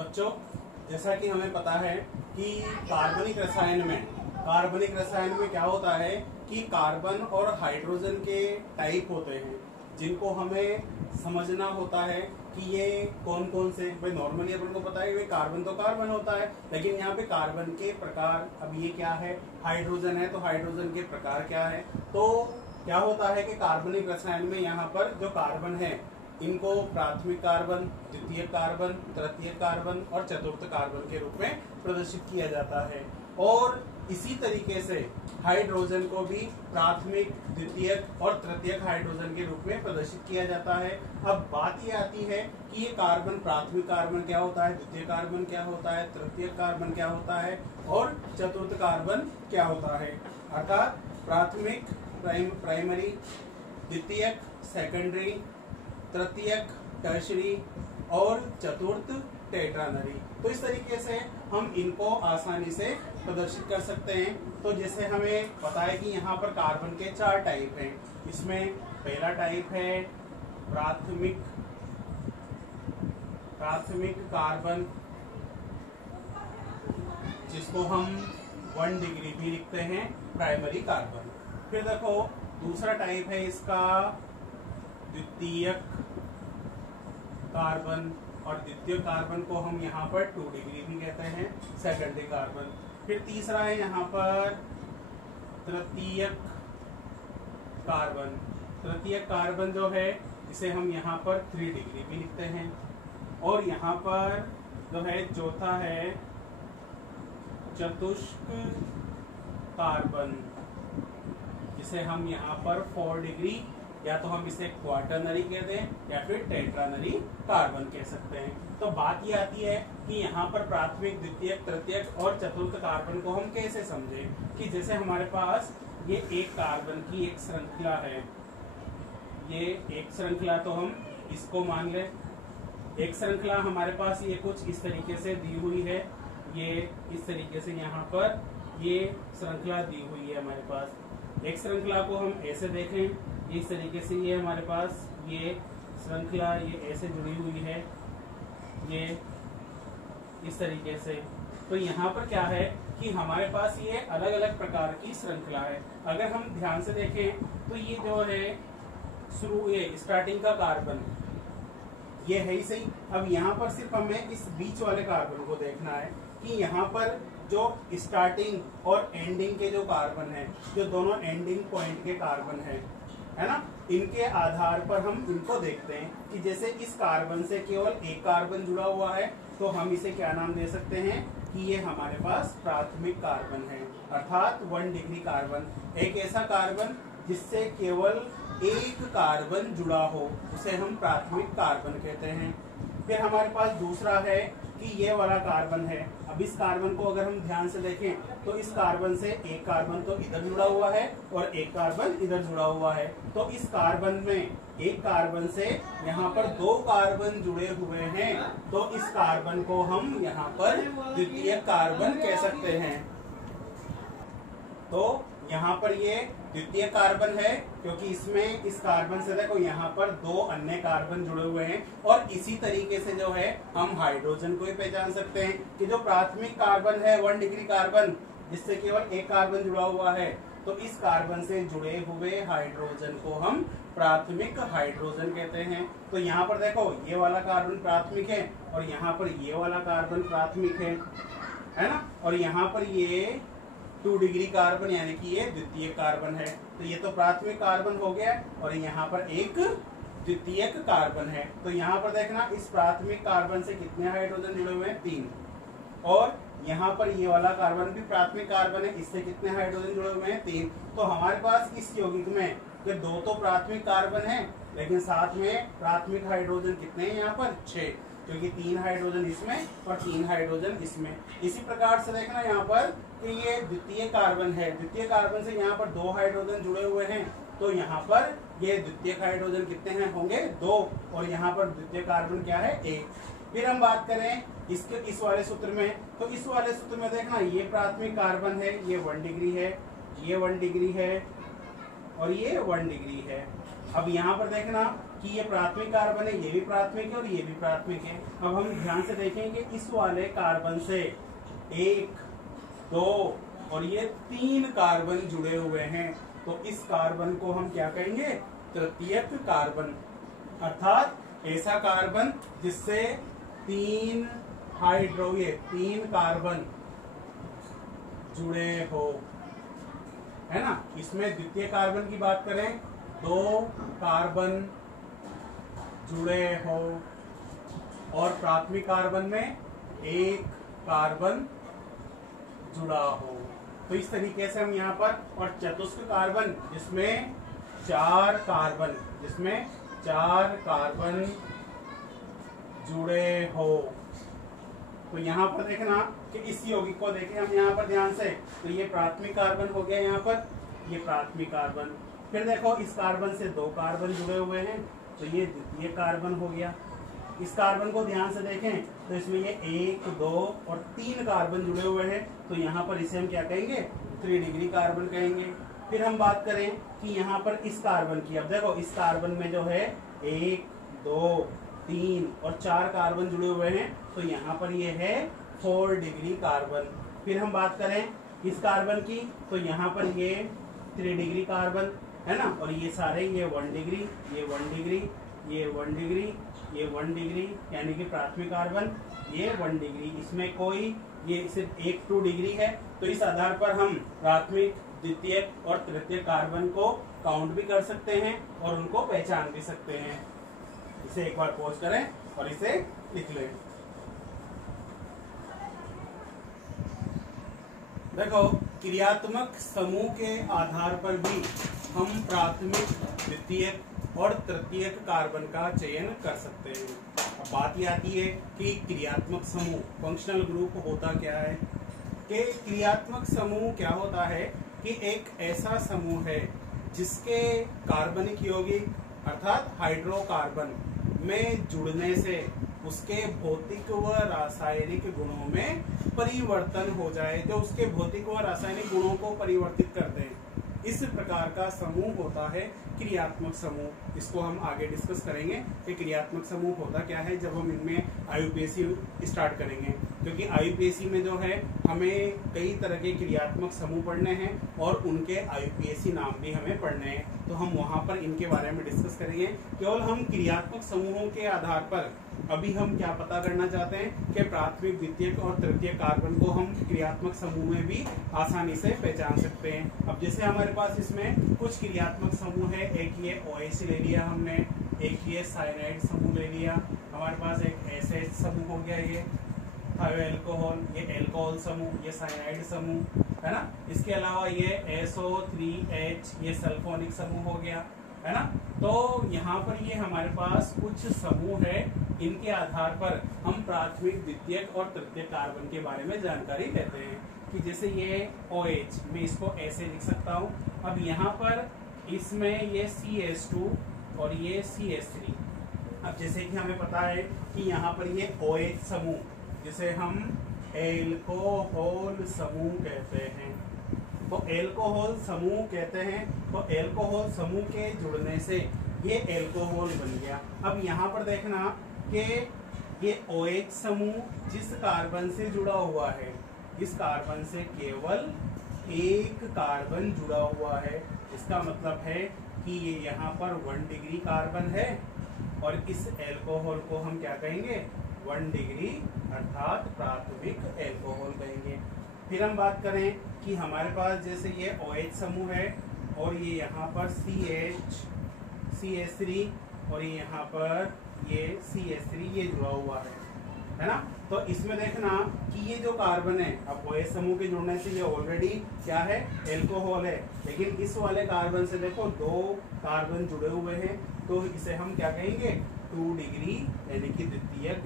बच्चों, जैसा कि हमें पता है कि कार्बनिक रसायन में क्या होता है कि कार्बन और हाइड्रोजन के टाइप होते हैं, जिनको हमें समझना होता है कि ये कौन कौन से। भाई नॉर्मली अपन को पता है कि कार्बन तो कार्बन होता है, लेकिन यहाँ पे कार्बन के प्रकार, अब ये क्या है, हाइड्रोजन है, तो हाइड्रोजन के प्रकार क्या है। तो क्या होता है कि कार्बनिक रसायन में यहाँ पर जो कार्बन है, इनको प्राथमिक कार्बन, द्वितीयक कार्बन, तृतीयक कार्बन और चतुर्थ कार्बन के रूप में प्रदर्शित किया जाता है। और इसी तरीके से हाइड्रोजन को भी प्राथमिक, द्वितीयक और तृतीयक हाइड्रोजन के रूप में प्रदर्शित किया जाता है। अब बात ये आती है कि ये कार्बन, प्राथमिक कार्बन क्या होता है, द्वितीय कार्बन क्या होता है, तृतीयक कार्बन क्या होता है और चतुर्थ कार्बन क्या होता है। अर्थात प्राथमिक प्राइमरी, द्वितीयक सेकेंडरी, तृतीयक टर्शरी और चतुर्थ टेट्रानरी। तो इस तरीके से हम इनको आसानी से प्रदर्शित कर सकते हैं। तो जैसे हमें पता है कि यहाँ पर कार्बन के 4 टाइप हैं। इसमें पहला टाइप है प्राथमिक कार्बन, जिसको हम 1 डिग्री भी लिखते हैं, प्राइमरी कार्बन। फिर देखो दूसरा टाइप है इसका द्वितीयक कार्बन, और द्वितीय कार्बन को हम यहाँ पर 2 डिग्री भी कहते हैं, सेकेंडरी कार्बन। फिर तीसरा है यहाँ पर तृतीयक कार्बन। तृतीयक कार्बन जो है इसे हम यहाँ पर 3 डिग्री भी लिखते हैं। और यहाँ पर जो है चौथा है चतुष्क कार्बन, जिसे हम यहाँ पर 4 डिग्री, या तो हम इसे क्वार्टरनरी कह दें या फिर टेट्रानरी कार्बन कह सकते हैं। तो बात ये आती है कि यहाँ पर प्राथमिक, द्वितीयक, तृतीयक और चतुर्थ कार्बन को हम कैसे समझें। कि जैसे हमारे पास ये एक कार्बन की एक श्रृंखला है, ये एक श्रृंखला, तो हम इसको मान लें एक श्रृंखला। हमारे पास ये कुछ इस तरीके से दी हुई है, ये इस तरीके से यहाँ पर ये श्रृंखला दी हुई है हमारे पास। एक श्रृंखला को हम ऐसे देखें, इस तरीके से ये हमारे पास ये श्रृंखला ये ऐसे जुड़ी हुई है, ये इस तरीके से। तो यहाँ पर क्या है कि हमारे पास ये अलग अलग प्रकार की श्रृंखला है। अगर हम ध्यान से देखें तो ये जो है शुरू, ये स्टार्टिंग का कार्बन ये है ही सही। अब यहाँ पर सिर्फ हमें इस बीच वाले कार्बन को देखना है कि यहाँ पर जो स्टार्टिंग और एंडिंग के जो कार्बन है, जो दोनों एंडिंग पॉइंट के कार्बन है ना, इनके आधार पर हम इनको देखते हैं कि जैसे इस कार्बन से केवल एक कार्बन जुड़ा हुआ है, तो हम इसे क्या नाम दे सकते हैं कि ये हमारे पास प्राथमिक कार्बन है, अर्थात 1 डिग्री कार्बन। एक ऐसा कार्बन जिससे केवल एक कार्बन जुड़ा हो, उसे हम प्राथमिक कार्बन कहते हैं। फिर हमारे पास दूसरा है कि ये वाला कार्बन है। अब इस कार्बन को अगर हम ध्यान से देखें तो इस कार्बन से एक कार्बन तो इधर जुड़ा हुआ है और एक कार्बन इधर जुड़ा हुआ है। तो इस कार्बन में एक कार्बन से यहाँ पर 2 कार्बन जुड़े हुए हैं, तो इस कार्बन को हम यहाँ पर द्वितीय कार्बन कह सकते हैं। तो यहाँ पर ये द्वितीय कार्बन है, क्योंकि इसमें इस कार्बन से देखो यहाँ पर 2 अन्य कार्बन जुड़े हुए हैं। और इसी तरीके से जो है हम हाइड्रोजन को भी पहचान सकते हैं कि जो प्राथमिक कार्बन है 1 डिग्री कार्बन, जिससे केवल एक कार्बन जुड़ा हुआ है, तो इस कार्बन से जुड़े हुए हाइड्रोजन को हम प्राथमिक हाइड्रोजन कहते हैं। तो यहाँ पर देखो ये वाला कार्बन प्राथमिक है और यहाँ पर ये वाला कार्बन प्राथमिक है ना, और यहाँ पर ये 2 डिग्री कार्बन यानी कि ये द्वितीय कार्बन है। तो ये तो प्राथमिक कार्बन हो गया और यहाँ पर एक द्वितीयक कार्बन है। तो यहाँ पर देखना इस प्राथमिक कार्बन से कितने हाइड्रोजन जुड़े हुए हैं, 3। और यहाँ पर ये वाला कार्बन भी प्राथमिक कार्बन है, इससे कितने हाइड्रोजन जुड़े हुए हैं, 3। तो हमारे पास इस यौगिक में ये 2 तो प्राथमिक कार्बन है, लेकिन साथ में प्राथमिक हाइड्रोजन कितने हैं यहाँ पर, 6, क्योंकि 3 हाइड्रोजन इसमें और 3 हाइड्रोजन इसमें। इसी प्रकार से देखना यहाँ पर कि ये द्वितीय कार्बन है, द्वितीय कार्बन से यहाँ पर 2 हाइड्रोजन जुड़े हुए हैं, तो यहाँ पर ये द्वितीय हाइड्रोजन कितने हैं होंगे, 2, और यहाँ पर द्वितीय कार्बन क्या है, 1। फिर हम बात करें इसके इस वाले सूत्र में, तो इस वाले सूत्र में देखना ये प्राथमिक कार्बन है, ये 1 डिग्री है, ये 1 डिग्री है, और ये 1 डिग्री है। अब यहाँ पर देखना कि ये प्राथमिक कार्बन है, ये भी प्राथमिक है और ये भी प्राथमिक है। अब हम ध्यान से देखेंगे इस वाले कार्बन से 1, 2 और ये 3 कार्बन जुड़े हुए हैं, तो इस कार्बन को हम क्या कहेंगे? तृतीयक कार्बन, अर्थात ऐसा कार्बन जिससे 3 कार्बन जुड़े हो, है ना। इसमें द्वितीय कार्बन की बात करें 2 कार्बन जुड़े हो और प्राथमिक कार्बन में 1 कार्बन जुड़ा हो। तो इस तरीके से हम यहाँ पर, और चतुष्क कार्बन जिसमें 4 कार्बन जुड़े हो। तो यहाँ पर देखना कि इस यौगिक को देखें हम यहाँ पर ध्यान से, तो ये प्राथमिक कार्बन हो गया, यहाँ पर ये प्राथमिक कार्बन। फिर देखो इस कार्बन से 2 कार्बन जुड़े हुए हैं, तो ये द्वितीय कार्बन हो गया। इस कार्बन को ध्यान से देखें तो इसमें ये 1, 2 और 3 कार्बन जुड़े हुए हैं, तो यहाँ पर इसे हम क्या कहेंगे? 3 डिग्री कार्बन कहेंगे। फिर हम बात करें कि यहाँ पर इस कार्बन की, अब देखो इस कार्बन में जो है 1, 2, 3 और 4 कार्बन जुड़े हुए हैं, तो यहाँ पर ये है 4 डिग्री कार्बन। फिर हम बात करें इस कार्बन की, तो यहाँ पर ये 3 डिग्री कार्बन है ना, और ये सारे ये 1 डिग्री, ये 1 डिग्री, ये 1 डिग्री, ये 1 डिग्री, यानी कि प्राथमिक कार्बन ये 1 डिग्री। इसमें कोई ये सिर्फ 1-2 डिग्री है, तो इस आधार पर हम प्राथमिक, द्वितीयक और तृतीय कार्बन को काउंट भी कर सकते हैं और उनको पहचान भी सकते हैं। इसे एक बार पॉज करें और इसे लिख लें। देखो क्रियात्मक समूह के आधार पर भी हम प्राथमिक, द्वितीयक और तृतीयक कार्बन का चयन कर सकते हैं। अब बात ये आती है कि क्रियात्मक समूह, फंक्शनल ग्रुप होता क्या है? कि क्रियात्मक समूह क्या होता है कि एक ऐसा समूह है जिसके कार्बनिक यौगिक अर्थात हाइड्रोकार्बन में जुड़ने से उसके भौतिक व रासायनिक गुणों में परिवर्तन हो जाए, जो उसके भौतिक व रासायनिक गुणों को परिवर्तित कर दें, इस प्रकार का समूह होता है क्रियात्मक समूह। इसको हम आगे डिस्कस करेंगे कि क्रियात्मक समूह होता क्या है जब हम इनमें आईयूपीएसी स्टार्ट करेंगे, क्योंकि आईयूपीएसी में जो है हमें कई तरह के क्रियात्मक समूह पढ़ने हैं और उनके आईयूपीएसी नाम भी हमें पढ़ने हैं, तो हम वहां पर इनके बारे में डिस्कस करेंगे। केवल हम क्रियात्मक समूहों के आधार पर अभी हम क्या पता करना चाहते हैं कि प्राथमिक, द्वितीयक और तृतीय कार्बन को हम क्रियात्मक समूह में भी आसानी से पहचान सकते हैं। अब जैसे हमारे पास इसमें कुछ क्रियात्मक समूह है, एक ये OH ले लिया हमने, एक ये साइनाइड समूह ले लिया, हमारे पास एक SH समूह हो गया, ये थायोएल्कोहल, ये एल्कोहल समूह, ये साइनाइड समूह, है ना। इसके अलावा ये SO3H, ये सल्फोनिक समूह हो गया, है ना। तो यहाँ पर ये हमारे पास कुछ समूह है, इनके आधार पर हम प्राथमिक, द्वितीयक और तृतीय कार्बन के बारे में जानकारी लेते हैं। कि जैसे ये OH, मैं इसको ऐसे लिख सकता हूँ। अब यहाँ पर इसमें ये CH2 और ये CH3। अब जैसे कि हमें पता है कि यहाँ पर ये OH समूह, जिसे हम एल्कोहल समूह कहते हैं, तो एल्कोहल समूह कहते हैं, तो एल्कोहल समूह के जुड़ने से ये एल्कोहल बन गया। अब यहाँ पर देखना कि ये OH समूह जिस कार्बन से जुड़ा हुआ है, इस कार्बन से केवल 1 कार्बन जुड़ा हुआ है। इसका मतलब है कि ये यहाँ पर 1 डिग्री कार्बन है और इस एल्कोहल को हम क्या कहेंगे? 1 डिग्री अर्थात प्राथमिक एल्कोहल कहेंगे। फिर हम बात करें कि हमारे पास जैसे ये OH समूह है और ये यहाँ पर CH3 और ये यहाँ पर ये CH3 ये जुड़ा हुआ है ना। तो इसमें देखना कि ये जो कार्बन है, अब OH समूह के जुड़ने से ये ऑलरेडी क्या है? एल्कोहल है, लेकिन इस वाले कार्बन से देखो 2 कार्बन जुड़े हुए हैं, तो इसे हम क्या कहेंगे? 2 डिग्री यानी कि द्वितीयक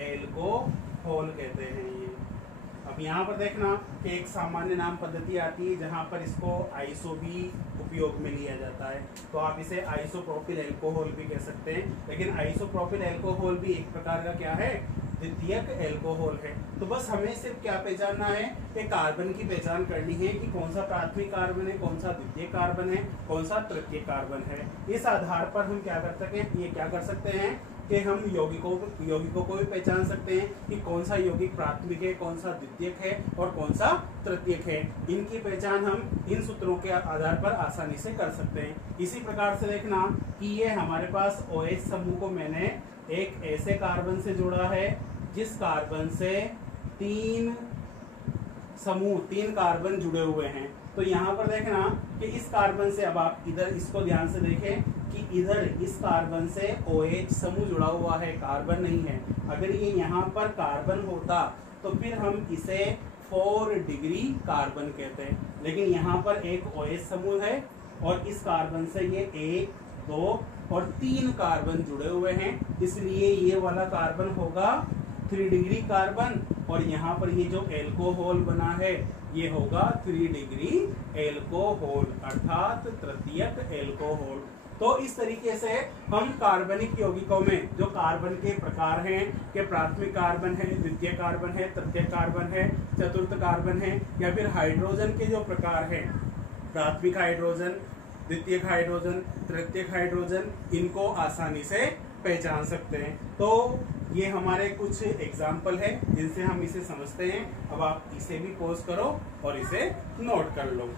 एल्कोहल कहते हैं ये। अब यहाँ पर देखना कि एक सामान्य नाम पद्धति आती है जहाँ पर इसको आइसो भी उपयोग में लिया जाता है, तो आप इसे आइसोप्रोपिल अल्कोहल भी कह सकते हैं। लेकिन आइसोप्रोपिल अल्कोहल भी एक प्रकार का क्या है, द्वितीयक अल्कोहल है। तो बस हमें सिर्फ क्या पहचानना है कि कार्बन की पहचान करनी है कि कौन सा प्राथमिक कार्बन है, कौन सा द्वितीय कार्बन है, कौन सा तृतीय कार्बन है। इस आधार पर हम क्या कर सकें, ये क्या कर सकते हैं कि हम यौगिकों को भी पहचान सकते हैं कि कौन सा यौगिक प्राथमिक है, कौन सा द्वितीयक है और कौन सा तृतीयक है। इनकी पहचान हम इन सूत्रों के आधार पर आसानी से कर सकते हैं। इसी प्रकार से देखना कि ये हमारे पास OH समूह को मैंने एक ऐसे कार्बन से जोड़ा है जिस कार्बन से 3 कार्बन जुड़े हुए हैं। तो यहाँ पर देखना कि इस कार्बन से, अब आप इधर इसको ध्यान से देखें कि इधर इस कार्बन से OH समूह जुड़ा हुआ है, कार्बन नहीं है। अगर ये यहाँ पर कार्बन होता तो फिर हम इसे 4 डिग्री कार्बन कहते हैं, लेकिन यहाँ पर एक OH समूह है और इस कार्बन से ये 1, 2 और 3 कार्बन जुड़े हुए हैं, इसलिए ये वाला कार्बन होगा 3 डिग्री कार्बन और यहाँ पर ये जो एल्कोहल बना है ये होगा 3 डिग्री एल्कोहल, अर्थात तृतीयक एल्कोहल। तो इस तरीके से हम कार्बनिक यौगिकों में जो कार्बन के प्रकार हैं कि प्राथमिक कार्बन है, द्वितीय कार्बन है, तृतीय कार्बन है, चतुर्थ कार्बन है, या फिर हाइड्रोजन के जो प्रकार हैं, प्राथमिक हाइड्रोजन, द्वितीय हाइड्रोजन, तृतीय हाइड्रोजन, इनको आसानी से पहचान सकते हैं। तो ये हमारे कुछ एग्जाम्पल है जिनसे हम इसे समझते हैं। अब आप इसे भी पॉज करो और इसे नोट कर लो।